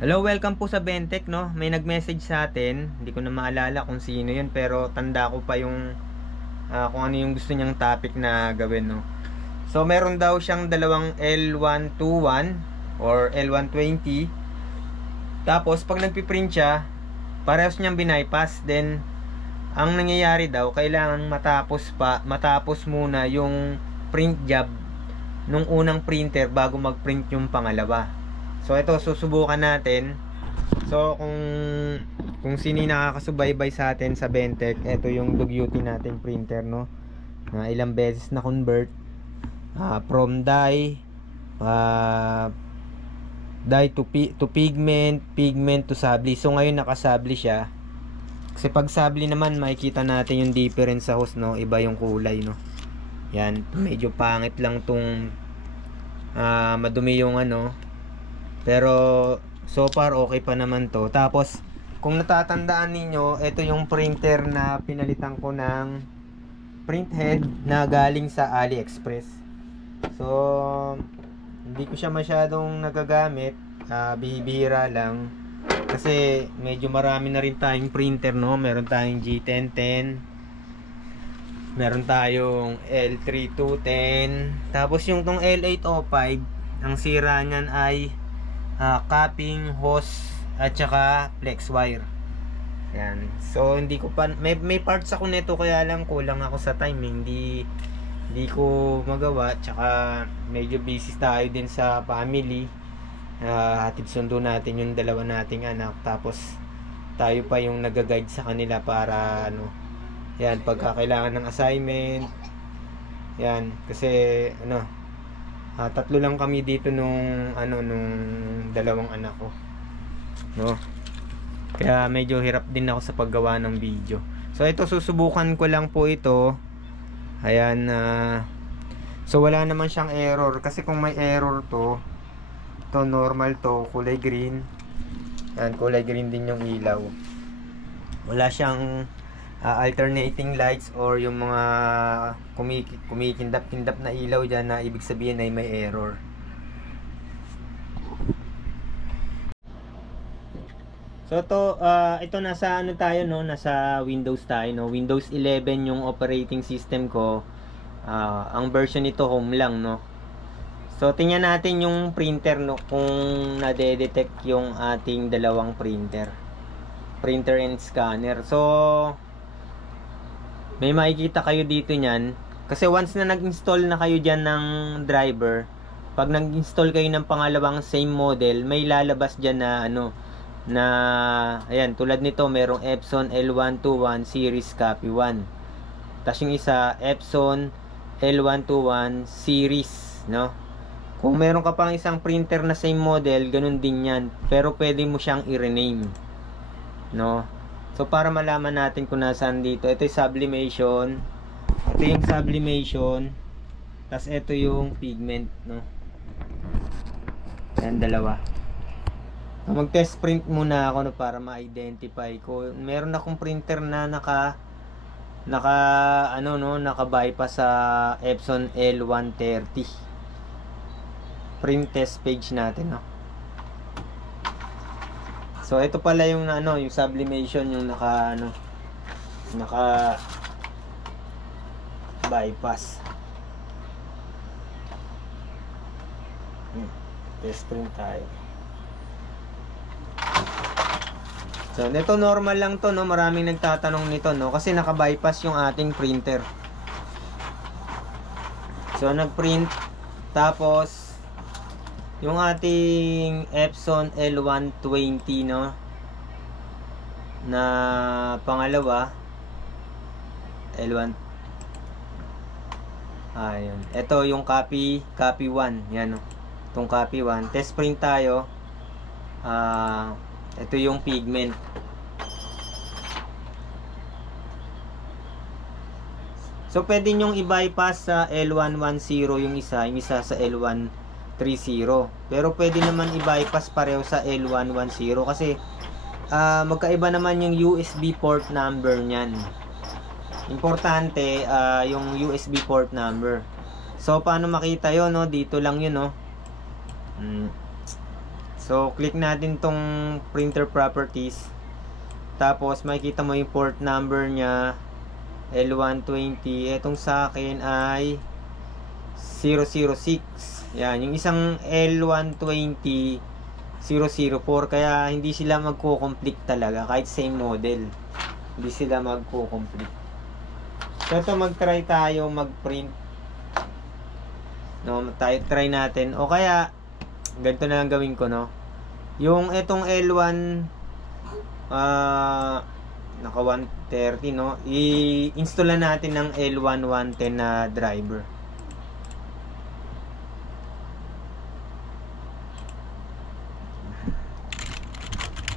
Hello, welcome po sa Bentech, no? May nag-message sa atin, hindi ko na maalala kung sino yun, pero tanda ko pa yung kung ano yung gusto niyang topic na gawin, no? So, meron daw siyang dalawang L121 or L120. Tapos, pag nagpiprint siya, parehas niyang binypass. Then, ang nangyayari daw, kailangan matapos muna yung print job nung unang printer bago mag-print yung pangalawa. So ito susubukan natin. So kung sino nakakasubaybay sa atin sa Bentech, ito yung Duguti nating printer, no, na ilang beses na convert from dye to pigment to sabli. So ngayon nakasabli siya. Kasi pag sabli naman makikita natin yung difference sa hose, no, iba yung kulay, no. Yan, medyo pangit lang tong madumi yung ano. Pero so far okay pa naman to. Tapos kung natatandaan ninyo, ito yung printer na pinalitan ko ng print head na galing sa AliExpress. So hindi ko siya masyadong nagagamit, bihira lang. Kasi medyo marami na rin tayong printer, no. Meron tayong G1010, meron tayong L3210. Tapos yung tong L805, ang sira niyan ay capping, hose, at saka flex wire. Yan. So hindi ko pa may parts ako nito, kaya lang kulang ako sa timing. Hindi ko magawa, tsaka medyo busy tayo din sa family. Hatid sundo natin yung dalawa nating anak, tapos tayo pa yung nag-guide sa kanila para ano, yan, pagka kailangan ng assignment. Yan, kasi ano, tatlo lang kami dito nung dalawang anak ko, no. Kaya medyo hirap din ako sa paggawa ng video. So ito, susubukan ko lang po ito. Ayan, so wala naman siyang error, kasi kung may error to normal to, kulay green. Yan, kulay green din yung ilaw. Wala siyang alternating lights or yung mga kumikindap-kindap na ilaw dyan, na ibig sabihin ay may error. So ito nasa ano tayo, no, nasa Windows tayo, no. Windows 11 yung operating system ko. Ang version nito home lang, no. So tingnan natin yung printer, no, kung nade-detect yung ating dalawang printer and scanner. So may makikita kayo dito niyan, kasi once na nag-install na kayo dyan ng driver, pag nag-install kayo ng pangalawang same model, may lalabas dyan na ano, na ayan, tulad nito, merong Epson L121 series copy 1, tapos yung isa Epson L121 series, no. Kung meron ka pang isang printer na same model, ganun din yan, pero pwede mo siyang i-rename, no. So para malaman natin kung nasaan dito, ito yung sublimation, tas ito yung pigment, no. Yan, dalawa. So, mag-test print muna ako, no, para ma-identify ko. Meron akong printer na naka bypass sa Epson L130. Print test page natin, no. So ito pala yung yung sublimation, yung naka bypass. Test print tayo. So nito normal lang to, no. Maraming nagtatanong nito, no, kasi naka bypass yung ating printer. So nag-print, tapos yung ating Epson L120, no, na pangalawa, L1, ayun, ito yung copy 1, yan, no, itong copy 1. Test print tayo. Ito yung pigment. So pwede nyong i-bypass sa L110 yung isa sa L130, pero pwede naman i-bypass pareho sa L110 kasi magkaiba naman yung USB port number niyan. Importante yung USB port number. So paano makita yon, no? Dito lang yun, no. So, click natin tong printer properties. Tapos, makikita mo yung port number niya, L120. Etong sa akin ay 006. Yan, yung isang L120 004. Kaya, hindi sila magko-complete talaga. Kahit same model, hindi sila magko-complete. So, ito, mag-try tayo mag-print. No, try natin. O kaya, ganito na lang gawin ko, no? Yung etong L1 naka 130, no? I-install na natin ng L1 110 na driver.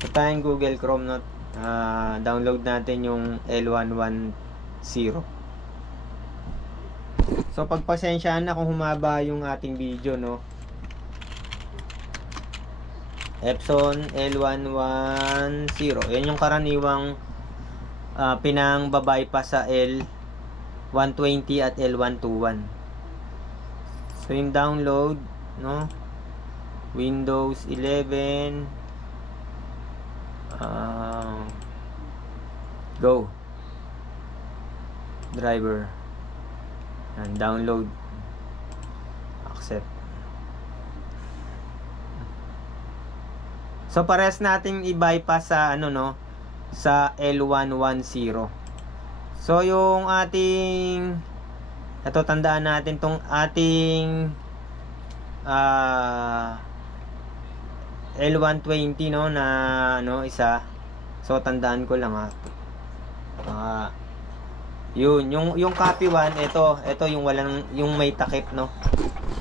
So, tayong Google Chrome, no? Download natin yung L110. So, pagpasensyaan na kung humaba yung ating video, no? Epson L110. Yan yung karaniwang pinang-bypass sa L120 at L121. So, yung download, no? Windows 11. Go. Driver. And download. Accept. So, parehas nating i-bypass sa ano, no, sa L110. So, yung ating ito, tandaan natin tong ating L120, no, na ano, isa. So, tandaan ko lang, yun, yung copy 1, ito yung walang, yung may takip, no,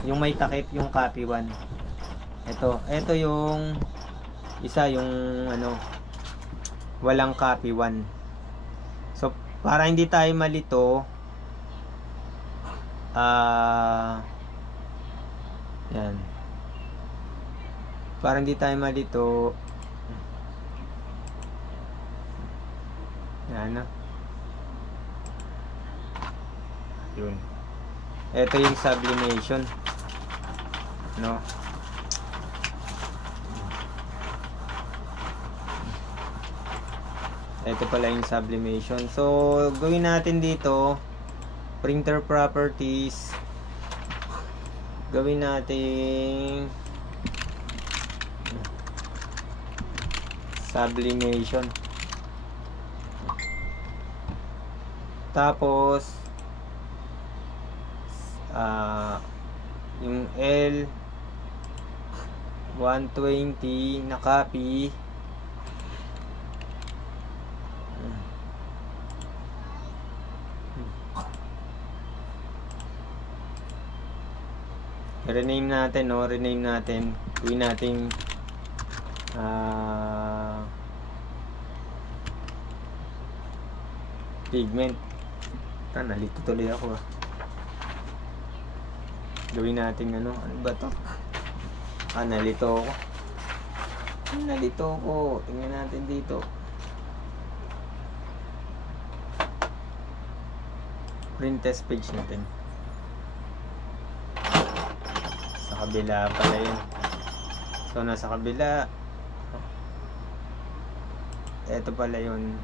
yung may takip, yung copy 1. Ito yung isa, yung ano, walang copy 1. So, para hindi tayo malito, yan, para hindi tayo malito, yan, no? Yun. Ito yung sublimation, no? Ito pala yung sublimation. So, gawin natin dito, printer properties. Gawin natin sublimation. Tapos, yung L120 na copy, rename natin, no? Rename natin. Gawin natin pigment. Nalito tuloy ako, Gawin natin ano ba to? Nalito ako. Tingnan natin dito. Print test page natin. Sa kabila pala yun. So, nasa kabila. Ito pala yun.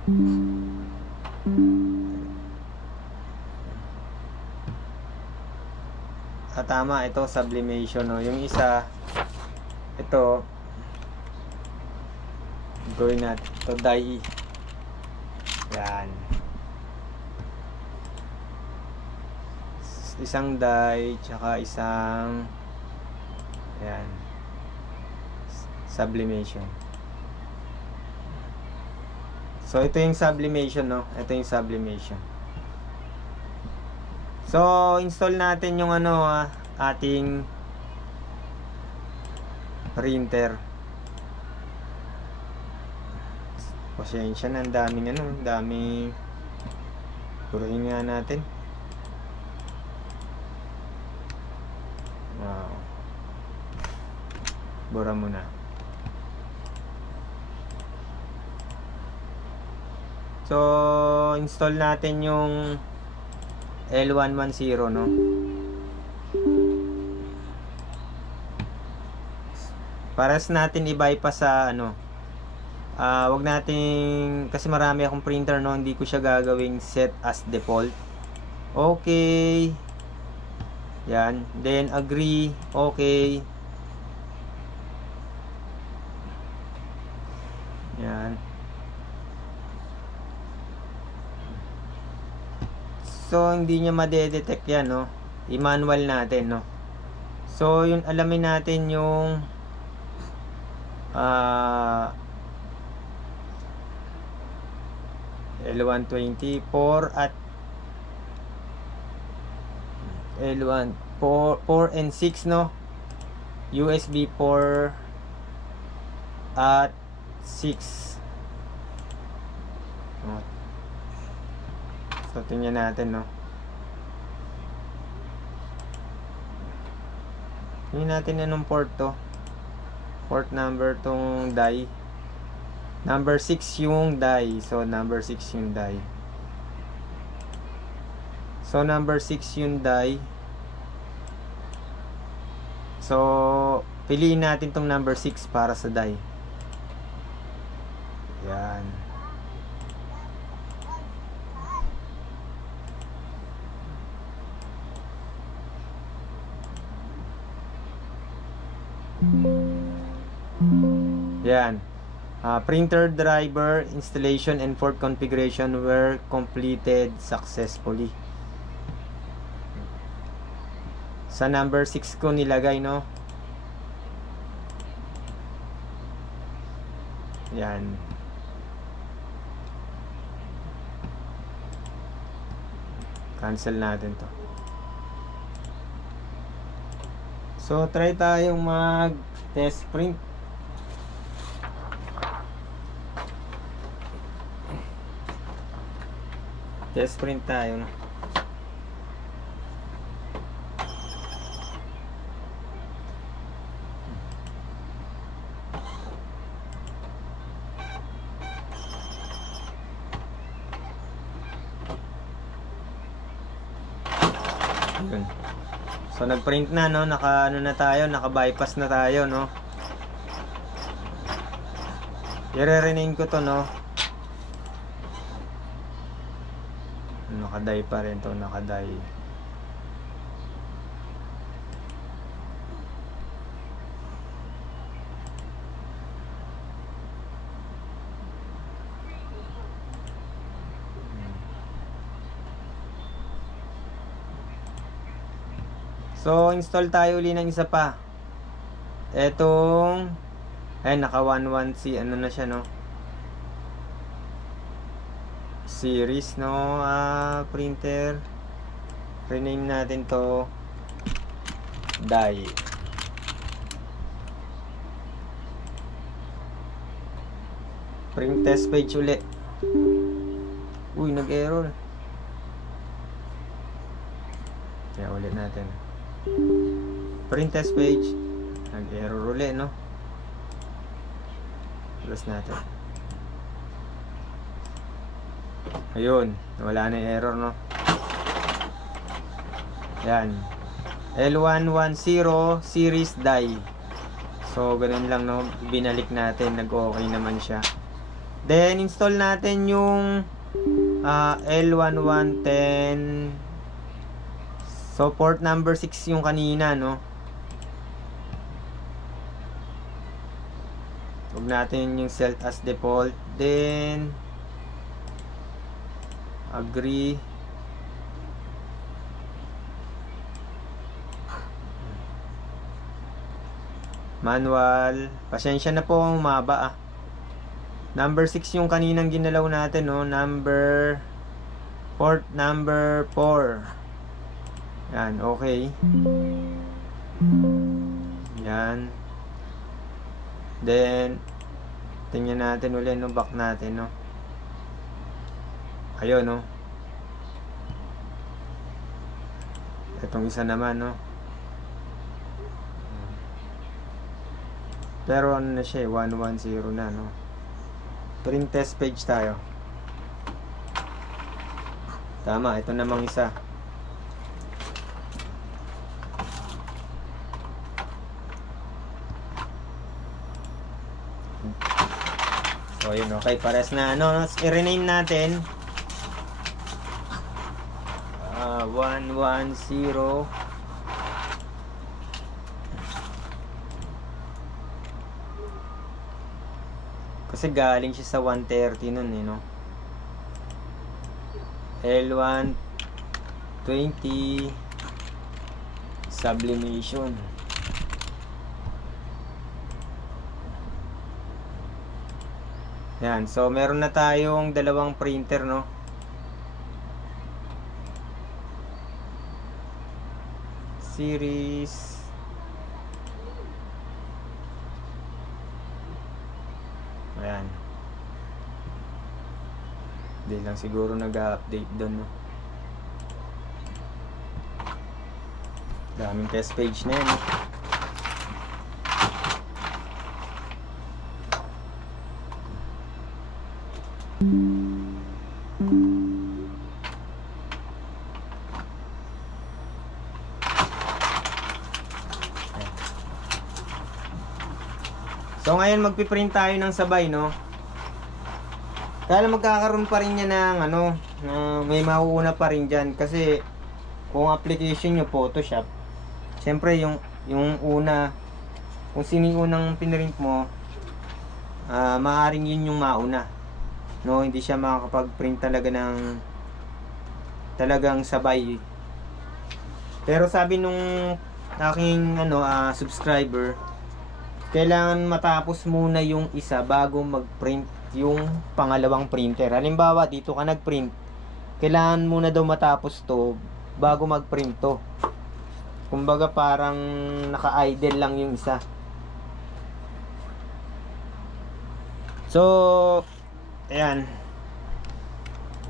Tama, ito sublimation, no. Yung isa, ito, gawin natin ito, dye. Yan, isang dye tsaka isang, yan, sublimation. So, ito yung sublimation, no. Ito yung sublimation. So, install natin yung ano, ating printer. Pasensya na, ang daming ano, daming puruin nga natin. Wow. Bura muna. So, install natin yung L110, no. Pares natin i-bypass sa ano. Wag nating, kasi marami akong printer, no, hindi ko siya gagawing set as default. Okay. Yan. Then agree. Okay. Yan. So hindi niya ma-detect yan, no. I-manual natin, no. So yun, alamin natin yung L124 at L1 4 and 6, no. USB 4 at 6. So tingnan natin, no. Tingnan natin anong port to. Port number tong die. Number 6 yung die. So number 6 yung die. So number 6 yung die. So piliin natin tong number 6 para sa die. Yan. Yan. Printer driver installation and port configuration were completed successfully. Sa number 6 ko nilagay, no. Yan. Cancel natin to. So try tayong mag test print. Test print tayo, no? Yun. So nag-print na, no? Naka ano na tayo, naka-bypass na tayo, no? I-rename ko to, no? Nakaday pa rin to, nakaday. So install tayo uli ng isa pa. Etong naka 11C, ano na siya, no? Series, no. Printer. Rename natin to die. Print test page uli. Uy, nag-error. Kaya ulit natin. Print test page. Nag-error uli, no. Close natin. Ayun, wala na error, no. Yan. L110 series die. So ganun lang, no. Binalik natin, nag-okay naman siya. Then install natin yung L1110. So port number 6 yung kanina, no. Huwag natin yung set as default. Then agree. Manual. Pasensya na po ang umaba, Number 6 yung kaninang ginalaw natin, no. Port number 4. Yan, okay. Yan. Then tingnan natin ulit, no, back natin, no. Ayun, no. Itong isa naman, no. Pero ano na siya, 110 na, no. Print test page tayo. Tama, ito namang isa. So yun, okay, pares na ano, i-rename natin. 110. Kasi galing siya sa 130 nun eh, no? L120 sublimation. Yan, so meron na tayong dalawang printer, no? Series. Ayan. Hindi lang siguro nag-update doon, no? Daming test page na yan, no? So ngayon magpiprint tayo ng sabay, no? Kaya lang magkakaroon pa rin yan ng ano, may mauuna pa rin dyan. Kasi kung application nyo Photoshop, syempre yung una, kung sino yung unang pinrint mo, maaaring yun yung mauna, no? Hindi siya makakapag-print talaga ng talagang sabay. Pero sabi nung aking subscriber, kailangan matapos muna yung isa bago mag-print yung pangalawang printer. Halimbawa, dito ka nag-print, kailangan muna daw matapos to bago mag-print to. Kumbaga parang naka-idle lang yung isa. So, ayan.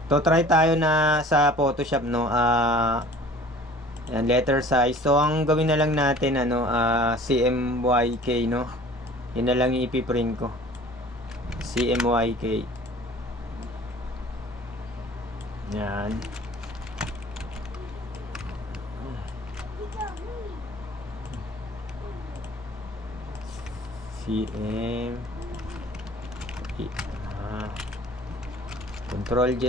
To try tayo na sa Photoshop, no? Yan, letter size. So ang gawin na lang natin CMYK, no? Yun na lang yung ipiprint ko. CMYK. Yan. CM. Control J.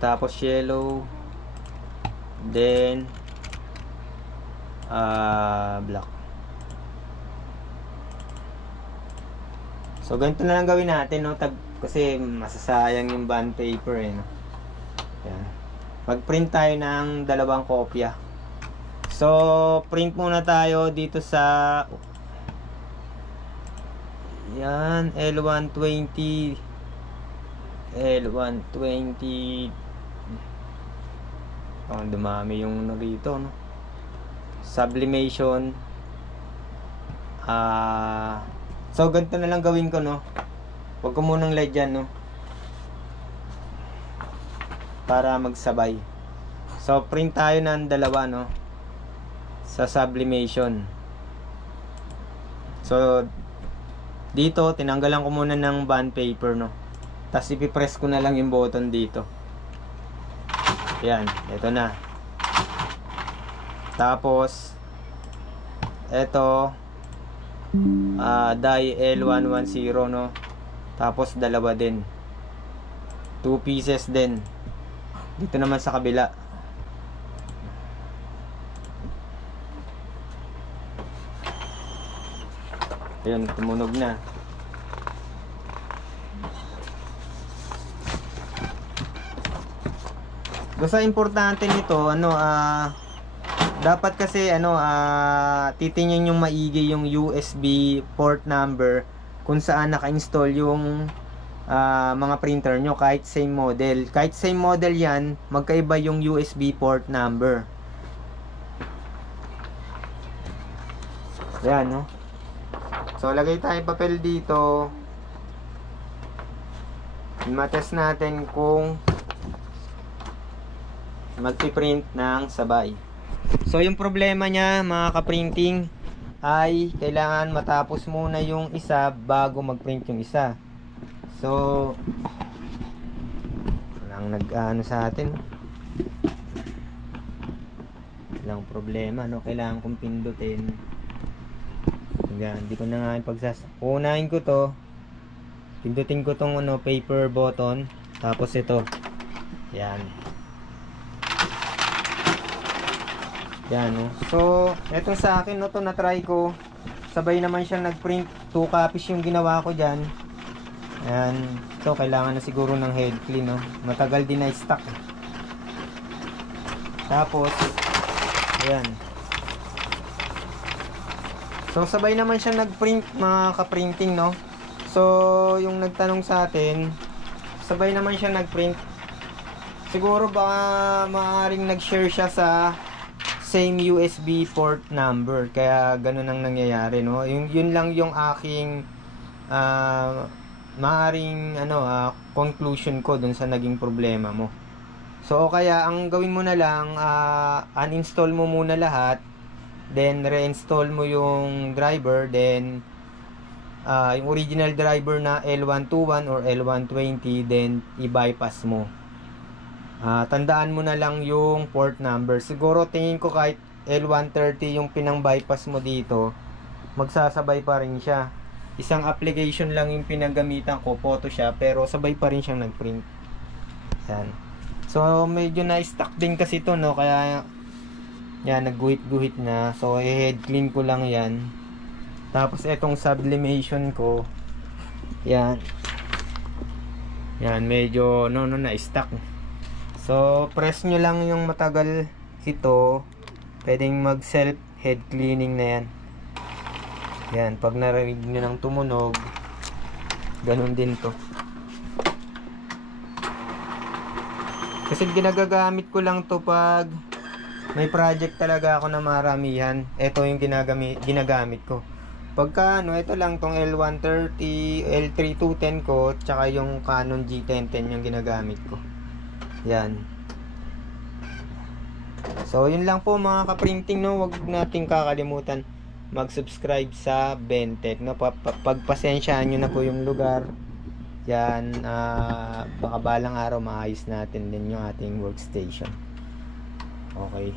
Tapos yellow. Then black. So ganito na lang gawin natin, no? Kasi masasayang yung bond paper, no? Yan. Mag-print tayo ng dalawang kopya. So print muna tayo dito sa yan, L120. Dumami yung rito, no? Sublimation. So ganito na lang gawin ko, no? Huwag ko munang lagyan, no? Para magsabay. So print tayo ng dalawa, no? Sa sublimation. So dito tinanggalan ko muna ng bond paper, no? Tapos ipipress ko na lang yung button dito. Yan, ito na. Tapos ito die L110, no? Tapos dalawa din, 2 pieces din dito naman sa kabila. Ayun, tumunog na. Basta importante nito, dapat kasi titingnan yung maigi yung USB port number kung saan naka-install yung mga printer nyo, kahit same model. Kahit same model yan, magkaiba yung USB port number. Ayan, no? So lagay tayo papel dito. Matest natin kung magpiprint ng sabay. So yung problema niya, mga ka-printing, ay kailangan matapos muna yung isa bago mag-print yung isa. So walang nag-ano sa atin. Walang problema, no? Kailangan kong pindutin. Hindi ko na nga unahin ko to. Pindutin ko tong ano, paper button. Tapos ito. Yan. Yan, no. So, eto sa akin, no, to na-try ko. Sabay naman siyang nag-print. 2 copies yung ginawa ko dyan. Yan. So, kailangan na siguro ng head clean, no. Matagal din na stock. Tapos, ayan. So, sabay naman siya nag-print, mga ka-printing, no. So, yung nagtanong sa atin, sabay naman siya nag-print. Siguro baka maaaring nag-share siya sa same USB port number. Kaya ganun ang nangyayari, no. Yun lang yung aking maaaring conclusion ko dun sa naging problema mo. So, kaya ang gawin mo na lang, uninstall mo muna lahat, then reinstall mo yung driver, then yung original driver na L121 or L120, then i-bypass mo. Tandaan mo na lang yung port number. Siguro tingin ko kahit L130 yung pinang-bypass mo dito, magsasabay pa rin siya. Isang application lang yung pinagamitan ko, Photoshop, pero sabay pa rin siyang nag-print. Yan. So, medyo na-stuck din kasi ito, no? Kaya, yan, nagguhit-guhit na. So, i-head clean ko lang yan. Tapos, itong sublimation ko, yan. Yan, medyo, na-stuck. So, press nyo lang yung matagal ito. Pwedeng mag-self head cleaning na yan. Yan, pag narinig nyo ng tumunog, ganun din to. Kasi ginagamit ko lang to pag may project talaga ako na maramihan. Ito yung ginagamit ko. Pagka ito lang tong L130, L3210 ko, tsaka yung Canon G1010 yung ginagamit ko. Yan. So, yun lang po mga ka-printing, no. Huwag nating kakalimutan mag-subscribe sa Bentech, no. Pagpasensyaan nyo na po yung lugar. Yan, baka balang araw maayos natin din yung ating workstation. Okay.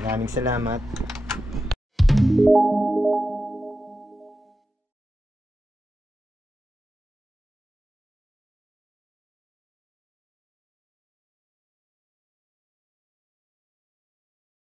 Maraming salamat.